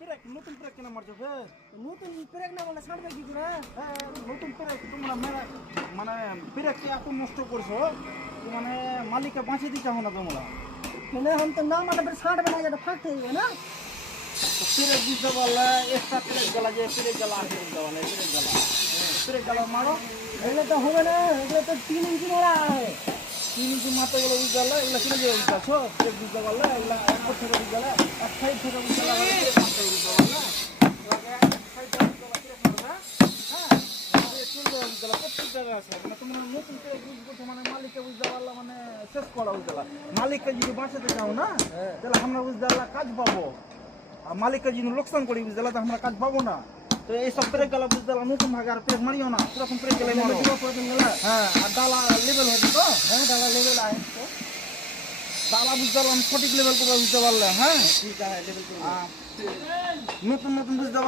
Break নতুন break কেন মারছো হে? নতুন ব্রেক না বলে ছাড়বে কি করে? নতুন ব্রেক তোমরা মানে ব্রেক এত নষ্ট করছো মানে মালিককে বাঁচিয়ে দিতে হবে না তোমরা। কেনে हम तो ना मतलब ছাড়বে না যেটা ফাটতে দিবে না। ব্রেক বুঝতে পারলে একটা ব্রেক গলা যে ব্রেক গলা আর ব্রেক গলা নেই ব্রেক গলা মারো। এগুলো তো হবে না, এগুলো তো 3 ইঞ্চি মারা হয়। 3 ইঞ্চি মারতে গেলে বুঝতে পারলে এগুলো কিনে যে বুঝতেছো ব্রেক বুঝতে পারলে এগুলো এক থেকে বুঝতে পারলে এক সাইড থেকে বুঝতে পারলে ব্রেক মারতে বুঝতে পারলে এক সাইড থেকে বুঝতে পারলে ব্রেক মারবে। হ্যাঁ চলবে বুঝতে পারলে প্রত্যেক জায়গায় আছে মানে তোমরা নতুন ব্রেক বুঝ করছো মানে মালিককে বুঝতে পারলে মানে শেষ করা বুঝতে পারলে। মালিককে যদি বাঁচাতে চাও না তাহলে আমরা বুঝতে পারলে কাজ পাবো, আর মালিককে যদি লোকসান করি বুঝতে পারলে তো আমরা কাজ পাবো না। তো এইসব ব্রেক গেলা বুঝতে পারলে নতুন ভাগে আর ব্রেক মারিও না, সেরকম ব্রেক গেলে মারো। হ্যাঁ আর ডালা লেভেল হয়েছে তো, হ্যাঁ ডালা লেভেল আছে তো। ডালা বুঝতে পারলাম সঠিক লেভেল করে বুঝতে পারলে। হ্যাঁ ঠিক আছে লেভেল করে। নতুন নতুন বুঝতে পারলাম।